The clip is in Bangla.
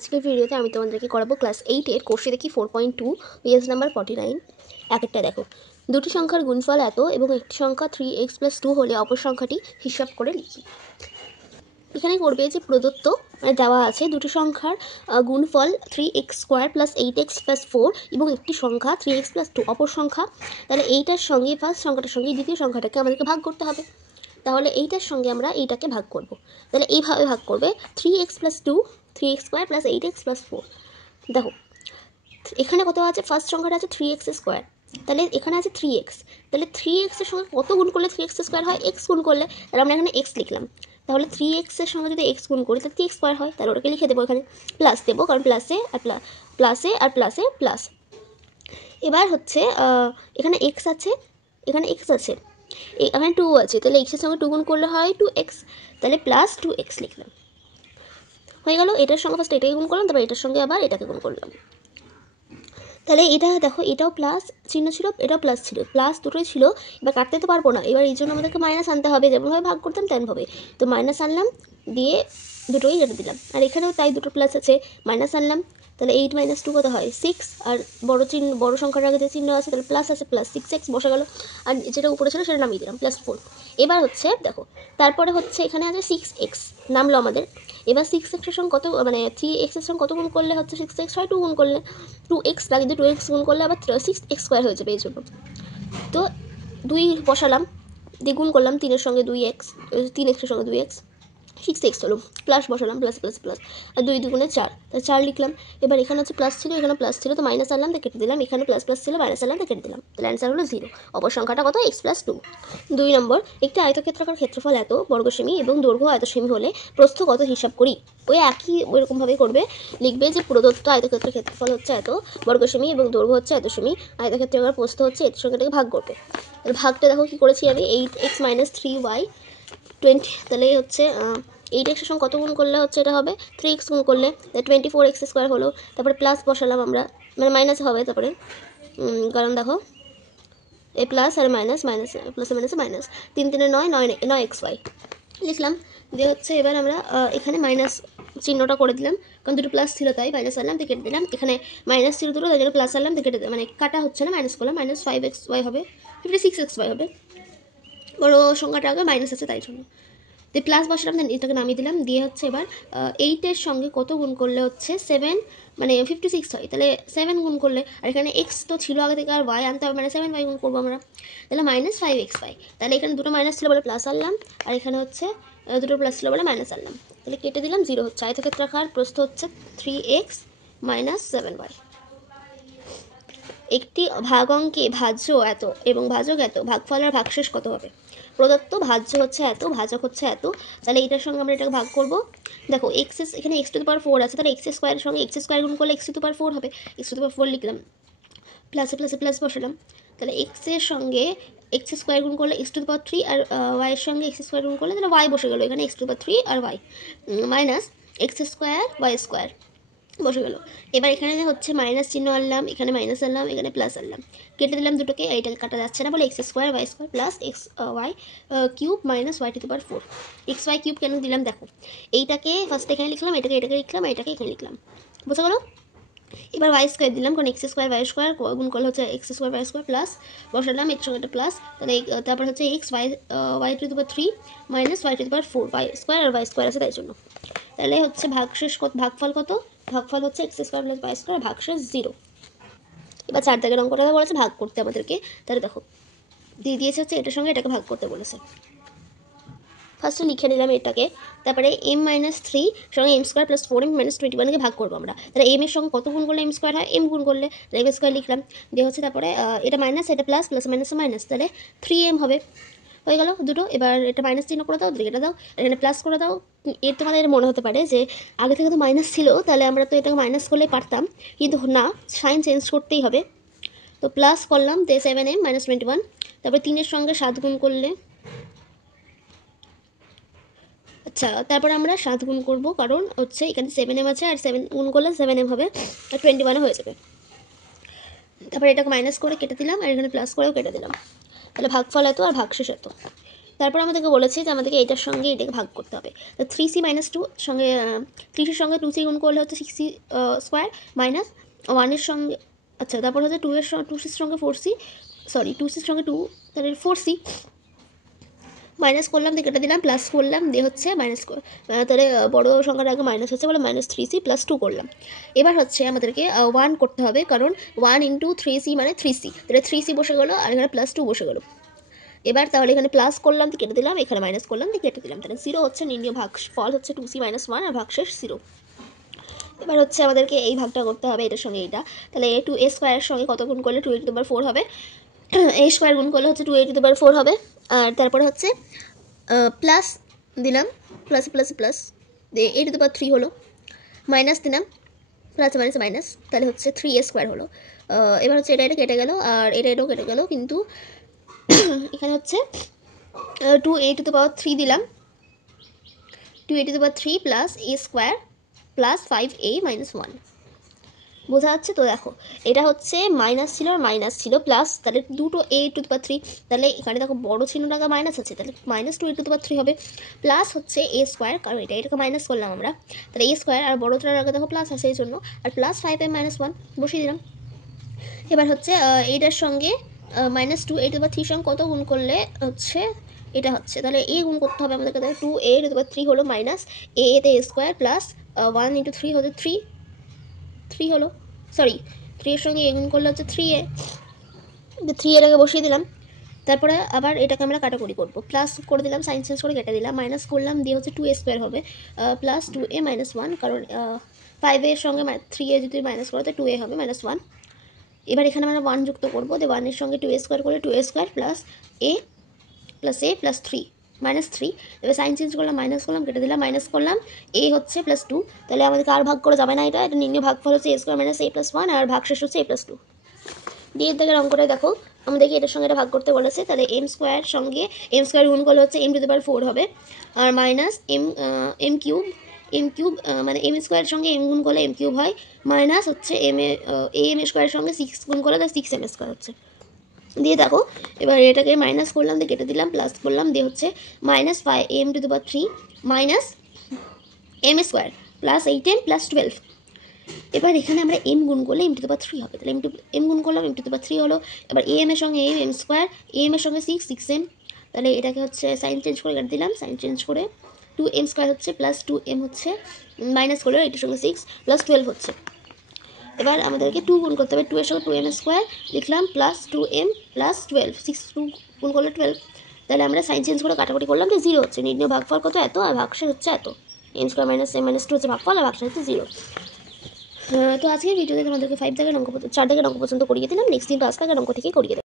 আজকের ভিডিওতে আমি তোমাদেরকে করাবো ক্লাস 8-এর কোর্সে দেখি 4.2 পেজ নাম্বার 49। একটা দেখো, দুটি সংখ্যার গুণফল এত এবং একটি সংখ্যা 3x + 2 হলে অপর সংখ্যাটি হিসাব করে লিখি। এখানে করবে যে প্রদত্ত মানে দেওয়া আছে দুটি সংখ্যার গুণফল 3x² + 8x + 4 এবং একটি সংখ্যা 3x + 2 অপর সংখ্যা। তাহলে এইটার সঙ্গে ফার্স্ট সংখ্যাটার সঙ্গে দ্বিতীয় সংখ্যাটাকে আমাদেরকে ভাগ করতে হবে। তাহলে এইটার সঙ্গে আমরা এইটাকে ভাগ করব। তাহলে এইভাবে ভাগ করবে 3x + 2 3x² + 8x + 4। দেখো এখানে কত আছে, ফার্স্ট সংখ্যাটা আছে 3x², তাহলে এখানে আছে 3x, তাহলে 3x এর সঙ্গে কত গুণ করলে 3x² হয়, x গুণ করলে, তাহলে আমরা এখানে x লিখলাম। তাহলে 3x এর সঙ্গে যদি x গুণ করি তাহলে 3x² হয়, তাহলে ওটাকে লিখে দেবো, এখানে প্লাস দেবো কারণ প্লাসে আর প্লাসে প্লাস। এবার হচ্ছে এখানে x আছে, এখানে x আছে, এখানে 2 আছে, তাহলে x এর সঙ্গে 2 গুণ করলে হয় 2x, তাহলে প্লাস 2x লিখলাম। হয়ে গেল, এটার সঙ্গে ফার্স্ট এটাকে গুণ করলাম, তারপর এটার সঙ্গে আবার এটাকে গুণ করলাম। তাহলে এটা দেখো, এটাও প্লাস চিহ্ন ছিল, এটাও প্লাস ছিল, প্লাস দুটোই ছিল। এবার কাটতে তো পারবো না, এবার এই জন্য আমাদেরকে মাইনাস আনতে হবে, যেমনভাবে ভাগ করতাম তেমনভাবে। তো মাইনাস আনলাম, দিয়ে দুটোই কেটে দিলাম। আর এখানেও তাই দুটো প্লাস আছে, মাইনাস আনলাম, তাহলে 8 - 2 কত হয় 6। আর বড় সংখ্যার আগে যে চিহ্ন আছে তাহলে প্লাস আছে, প্লাস 6x বসে গেল। আর যেটা উপরে ছিল সেটা নামিয়ে দিলাম, +4। এবার হচ্ছে দেখো, তারপরে হচ্ছে এখানে আছে 6x নামলো আমাদের। এবার 6x এর সঙ্গে কত, মানে 3x এর সঙ্গে কত গুণ করলে হচ্ছে 6x হয়, 2 গুণ করলে 2x, লাগে 2x গুণ করলে আবার 6x² হয়ে যাবে এই জন্য। তো 2 বসালাম, দ্বিগুণ করলাম 3 এর সঙ্গে 2x, 3x এর সঙ্গে 2x, 6x হলো, প্লাস বসালাম, প্লাস প্লাস প্লাস, আর 2 2 * 4, তাহলে 4 লিখলাম। এবার এখানে হচ্ছে প্লাস ছিল, এখানে প্লাস ছিল, তো মাইনাস আনলাম, তো কেটে দিলাম। এখানে প্লাস প্লাস ছিল, মাইনাস আনলাম, তো কেটে দিলাম। তাহলে অ্যান্সার হলো 0। অপর সংখ্যাটা কত, x + 2। 2 নম্বর, একটি আয়তক্ষেত্রাকার ক্ষেত্রফল এত, বর্গসেমি এবং দৈর্ঘ্য আয়তসেমি হলে প্রস্থ কত হিসাব করি। ওই একই ওইরকমভাবে করবে, লিখবে যে প্রদত্ত আয়তক্ষেত্রের ক্ষেত্রফল হচ্ছে এত, বর্গসেমি এবং দৈর্ঘ্য হচ্ছে এতসেমি, আয়তক্ষেত্রাকার প্রস্থ হচ্ছে এর সঙ্গে এটাকে ভাগ করবে। তাহলে ভাগটা দেখো কী করেছি আমি, 8x - 3y 20, তাহলে হচ্ছে 8x এর সঙ্গে কত গুণ করলে হচ্ছে এটা হবে 3x গুণ করলে 24x² হলো। তারপরে প্লাস বসালাম আমরা, মানে মাইনাস হবে তারপরে, কারণ দেখো এই প্লাস আর মাইনাস, মাইনাস প্লাসে মাইনাসে মাইনাস, 3 3 9 9xy লিখলাম। দিয়ে হচ্ছে এবার আমরা এখানে মাইনাস চিহ্নটা করে দিলাম, কারণ দুটো প্লাস ছিল তাই মাইনাস আনলাম, তো কেটে দিলাম। এখানে মাইনাস ছিল দুটো, তাই জন্য প্লাস আনলাম, তো কেটে দিলাম, মানে কাটা হচ্ছে না, মাইনাস করলাম, -5xy হবে, 56xy হবে। বড় সংখ্যাটা আগে মাইনাস আছে তাই জন্য। দিয়ে প্লাস বসালাম, দেন এটাকে নামিয়ে দিলাম। দিয়ে হচ্ছে এবার 8-এর সঙ্গে কত গুণ করলে হচ্ছে 7, মানে 56 হয়, তাহলে 7 গুণ করলে, আর এখানে x তো ছিল আগে থেকে, আর y আনতে হবে, মানে 7y গুণ করবো আমরা, তাহলে -5xy। তাহলে এখানে দুটো মাইনাস ছিল বলে প্লাস আনলাম, আর এখানে হচ্ছে দুটো প্লাস ছিল বলে মাইনাস আনলাম, তাহলে কেটে দিলাম, 0 হচ্ছে। আয়তক্ষেত্রাকার প্রস্থ হচ্ছে 3x - 7y। একটি ভাগঙ্কে ভাজ্য এত এবং ভাজক এত, ভাগফল আর ভাগশেষ কত হবে। প্রদত্ত ভাজ্য হচ্ছে এত, ভাজক হচ্ছে এত, তাহলে এইটার সঙ্গে আমরা এটাকে ভাগ করব। দেখো এখানে x⁴ আছে, তাহলে x² এর সঙ্গে x² গুণ করলে x⁴ হবে, x⁴ লিখলাম, প্লাসে প্লাসে প্লাস বসালাম। তাহলে x এর সঙ্গে x² গুণ করলে x⁴, আর y এর সঙ্গে x² গুণ করলে তাহলে y বসে গেলো, এখানে x⁴ আর y, মাইনাস x² y² বসে গেল। এবার এখানে হচ্ছে মাইনাস চিহ্ন আনলাম, এখানে মাইনাস আনলাম, এখানে প্লাস আনলাম, কেটে দিলাম দুটোকে, এইটাকে কাটা যাচ্ছে না বলে x² y² plus y³ y⁴। xy³ কেন দিলাম দেখো, এইটাকে ফার্স্ট এখানে লিখলাম, এটাকে লিখলাম, এটাকে এখানে লিখলাম, বুঝে গেল। এবার y² দিলাম, কারণ x² y² গুণ করলে হচ্ছে x² y² প্লাস বসালাম, এর সঙ্গে একটা প্লাস, তাহলে তারপর হচ্ছে x y⁴ minus y⁴ y² আর y² আছে তাই জন্য। তাহলে হচ্ছে ভাগশেষ কত, ভাগফল কত, ভাগফল হচ্ছে x² + y², ভাগশেষ 0। এবার 4 দাগের অঙ্কটা বলেছে ভাগ করতে আমাদেরকে, তাহলে দেখো দিয়ে দিয়েছে হচ্ছে এটার সঙ্গে এটাকে ভাগ করতে বলেছে। ফার্স্টে লিখে নিলাম এটাকে, তারপরে m - 3 সঙ্গে m² + 4m - 21কে ভাগ করবো আমরা। তাহলে m এর সঙ্গে কত গুণ করলে m² হয়, m গুণ করলে m² লিখলাম। দিয়ে হচ্ছে তারপরে এটা মাইনাস, এটা প্লাস, প্লাস মাইনাসে মাইনাস, তাহলে 3m হবে, হয়ে গেল দুটো। এবার এটা মাইনাস চিহ্ন করে দাও, এটা দাও, এখানে প্লাস করে দাও। এর তোমাদের মনে হতে পারে যে আগে থেকে তো মাইনাস ছিল, তাহলে আমরা তো এটাকে মাইনাস করলেই পারতাম, কিন্তু না, সাইন চেঞ্জ করতেই হবে। তো প্লাস করলাম, দিয়ে 7m - 21, তারপরে 3 এর সঙ্গে 7 গুণ করলে, আচ্ছা তারপর আমরা 7 গুণ করবো, কারণ হচ্ছে এখানে 7m আছে, আর 7 গুণ করলে 7m হবে, আর 21 হয়ে যাবে। তারপরে এটাকে মাইনাস করে কেটে দিলাম, আর এখানে প্লাস করেও কেটে দিলাম, তাহলে ভাগফল এত আর ভাগশেষ এত। তারপর আমাদেরকে বলেছে যে আমাদেরকে এটার সঙ্গে এটাকে ভাগ করতে হবে। তো 3c - 2 সঙ্গে 3cর সঙ্গে 2c গুণ করলে হচ্ছে 6c স্কোয়ার মাইনাস 1-এর সঙ্গে, আচ্ছা তারপর হচ্ছে 2cর সঙ্গে 4c, সরি 2cর সঙ্গে 2, তাহলে 4c মাইনাস করলাম দিয়ে কেটে দিলাম, প্লাস করলাম দিয়ে হচ্ছে মাইনাস, তাহলে বড় সংখ্যাটা আগে মাইনাস হচ্ছে বলে -3c + 2 করলাম। এবার হচ্ছে আমাদেরকে 1 করতে হবে, কারণ 1 × 3c মানে 3c, তাহলে 3c বসে গেলো আর এখানে +2 বসে গেলো। এবার তাহলে এখানে প্লাস করলাম দিয়ে কেটে দিলাম, এখানে মাইনাস করলাম দিয়ে কেটে দিলাম, তাহলে 0 হচ্ছে নির্ণয় ফল হচ্ছে 2c - 1 আর ভাগশেষ 0। এবার হচ্ছে আমাদেরকে এই ভাগটা করতে হবে এটার সঙ্গে এইটা, তাহলে 2a স্কোয়ারের সঙ্গে কত গুণ করলে 2a⁴ হবে, a স্কোয়ার গুণ করলে হচ্ছে 2a⁴ হবে। আর তারপরে হচ্ছে প্লাস দিলাম, প্লাস প্লাস প্লাস দিয়ে a⁴ হলো, মাইনাস দিলাম, প্লাস মাইনাস মাইনাস, তাহলে হচ্ছে 3a স্কোয়ার হলো। এবার হচ্ছে এটা কেটে গেল আর এটাও কেটে গেল, কিন্তু এখানে হচ্ছে 2a⁴ দিলাম, 2a⁴ plus a square plus 5a - 1, বোঝা যাচ্ছে তো? দেখো এটা হচ্ছে মাইনাস ছিল আর মাইনাস ছিল প্লাস, তাহলে দুটো a⁴, তাহলে এখানে দেখো বড় চিহ্নটাকে মাইনাস আছে, তাহলে -2a⁴ হবে, প্লাস হচ্ছে a স্কোয়ার, কারণ এটাকে মাইনাস করলাম আমরা, তাহলে a স্কোয়ার আর বড়টার আগে দেখো প্লাস আছে এই জন্য, আর প্লাস 5a - 1 বসিয়ে দিলাম। এবার হচ্ছে এইটার সঙ্গে -2a⁴ সঙ্গে কত গুণ করলে হচ্ছে এটা হচ্ছে, তাহলে a গুণ করতে হবে আমাদেরকে, তাহলে 2a⁴ হলো মাইনাস a তে a স্কোয়ার প্লাস 1 × 3 হচ্ছে 3 হলো, সরি 3 এর সঙ্গে a গুণ করলে হচ্ছে 3a, 3 এর আগে বসিয়ে দিলাম। তারপরে আবার এটাকে আমরা কাটাকুটি করবো, প্লাস করে দিলাম, সাইন চেঞ্জ করে কেটে দিলাম, মাইনাস করলাম দিয়ে হচ্ছে 2a স্কোয়ার হবে প্লাস 2a - 1, কারণ 5a এর সঙ্গে 3a যদি মাইনাস করো তো 2a হবে -1। এবার এখানে আমরা 1 যুক্ত করবো, দিয়ে 1 এর সঙ্গে 2a স্কোয়ার করলে 2a square plus a plus 3 -3, এবার সাইন চেঞ্জ করলাম, মাইনাস করলাম কেটে দিলাম, মাইনাস করলাম a হচ্ছে +2, তাহলে আমাদেরকে আর ভাগ করা যাবে না, এটা নির্ণয় ভাগফল হচ্ছে a স্কোয়ার - a + 1 আর ভাগশেষ হচ্ছে a + 2। দিয়ে থেকে অঙ্কটা দেখো আমাদেরকে এটার সঙ্গে এটা ভাগ করতে বলেছে, তাহলে m স্কোয়ার সঙ্গে m স্কোয়ার গুণ করলে হচ্ছে m⁴ হবে, আর মাইনাস m কিউব মানে m স্কোয়ারের সঙ্গে m গুণ করলে m কিউব হয়, মাইনাস হচ্ছে am স্কোয়ারের সঙ্গে 6 গুণ করলে তাহলে 6m স্কোয়ার হচ্ছে। দিয়ে দেখো এবার এটাকে মাইনাস করলাম দিয়ে কেটে দিলাম, প্লাস করলাম দিয়ে হচ্ছে -5am⁴ minus m square plus 8m plus 12। এবার এখানে আমরা m গুণ করলে m⁴ হবে, তাহলে m গুণ করলাম m⁴ হলো। এবার am এর সঙ্গে m স্কোয়ার, am এর সঙ্গে 6m, তাহলে এটাকে হচ্ছে সাইন চেঞ্জ করে কেটে দিলাম, সাইন চেঞ্জ করে 2m স্কোয়ার হচ্ছে প্লাস 2m হচ্ছে মাইনাস করলে এটার সঙ্গে 6 প্লাস 12 হচ্ছে। এবার আমাদেরকে 2 গুণ করতে হবে, 2 এর সঙ্গে 2m স্কোয়ার লিখলাম প্লাস 2m প্লাস 12, 6 2 গুণ করলে 12, তাহলে আমরা সাইন চেঞ্জ করে কাটাকুটি করলাম যে 0 হচ্ছে, নির্ণয় ভাগফল কত এত আর ভাগশেষ হচ্ছে এত, m স্কোয়ার - m - 2 হচ্ছে ভাগফল আর ভাগশেষ হচ্ছে 0। তো আজকের ভিডিওতে তোমাদেরকে 4 দাগের অঙ্ক পর্যন্ত করিয়ে দিলাম, নেক্সট দিন ক্লাস 5 দাগের অঙ্ক থেকে করিয়ে দেবো।